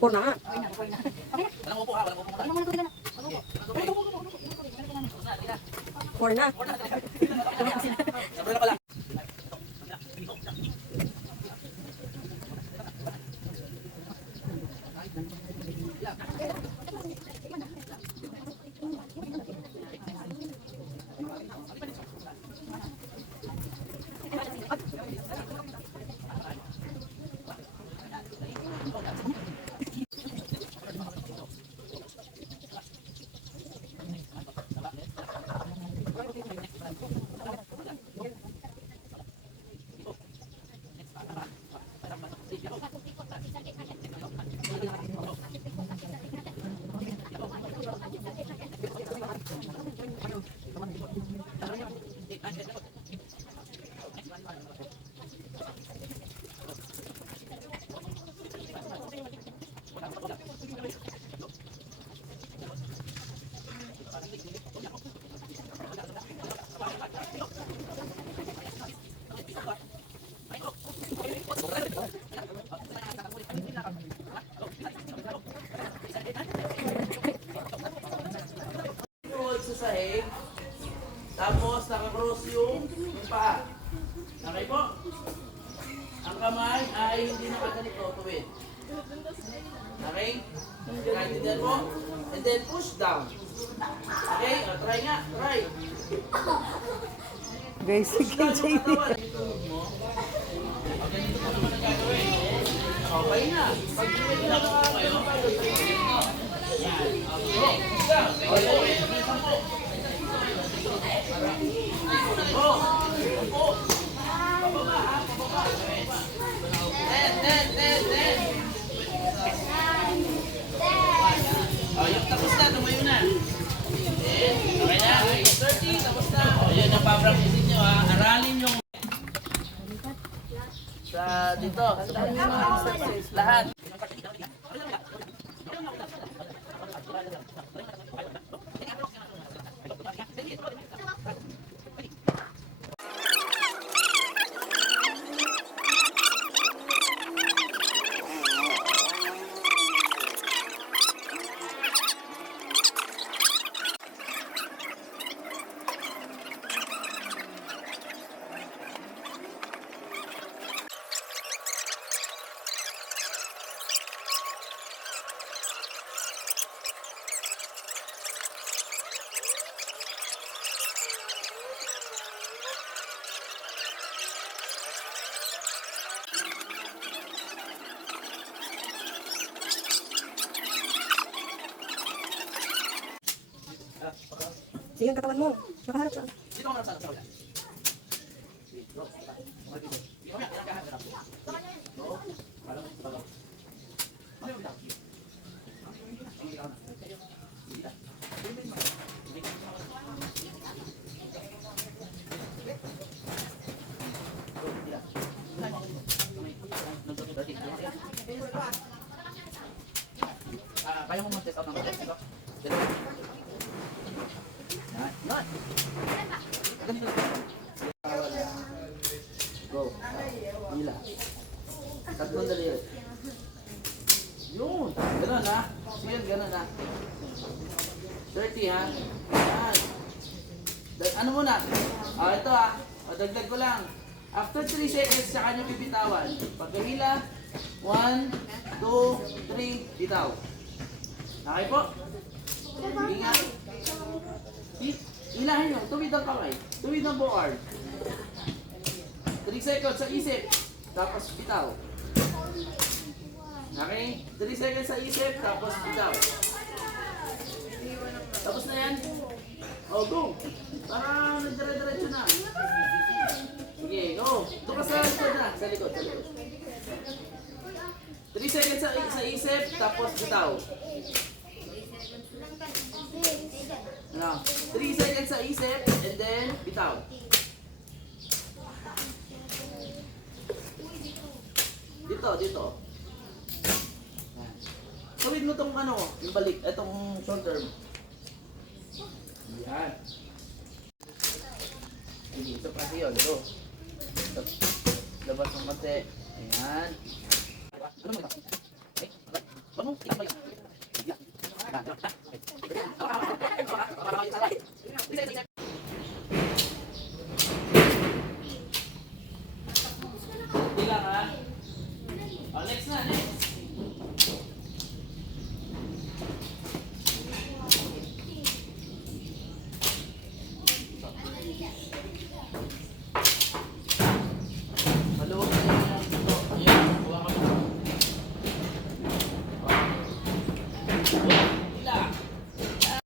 Por na nga. For na. Sahig, tapos naka-cross yung paa. Okay po? Ang kamay ay hindi nakaganito, tuwid. Okay? Naintindihan po? And then push down. Okay? O, try nga, try. Basic kay JD. Ganito po naman ang gagawin. Okay na. Pag tuwid na kayo, yan. Okay. Okay. Yung tapos na, tumayo na. Okay na, 30, tapos na. Yun ang papracticein nyo ha. Aralin yung sa dito. Lahat. Sige ang katawan mo. Nakaharap sa. Dito ka sa wala. Kaya mo mag-test out ng test ito? Yan. Go. Hila. Tatlong daliri. Yun. Ganun ha. Sige, ganun ha. 30 ha. Yan. Ano muna? Ito ha. Dagdag ko lang. After 3 seconds, saka nyo bibitawan. Pagkahila, 1, 2, 3, bitaw. Okay po? Ingat. Ilahin nyo. Tuwid ang kamay. Tuwid ang buong arm. 3 seconds sa isip. Tapos bitaw. Okay? 3 seconds sa isip. Tapos bitaw. Tapos na yan? Oh, go! Para nagdire-diretso na. Sige, go! Ito ka sa likod na. Sa likod, sa likod. 3 seconds sa isip, tapos bitaw. Ano? 3 seconds sa isip, and then bitaw. Dito, dito. Tawid mo tong ano, yung balik, etong shoulder mo. Yan. Sige, ito kasi yun. Ito. Labas ng mate. Ayan. Ano mo ito? Ano mo? Ito mo ito. Hindi lang ha. Oh, next na, next. Maluwag na yung ito. Ayan, buha ka mo.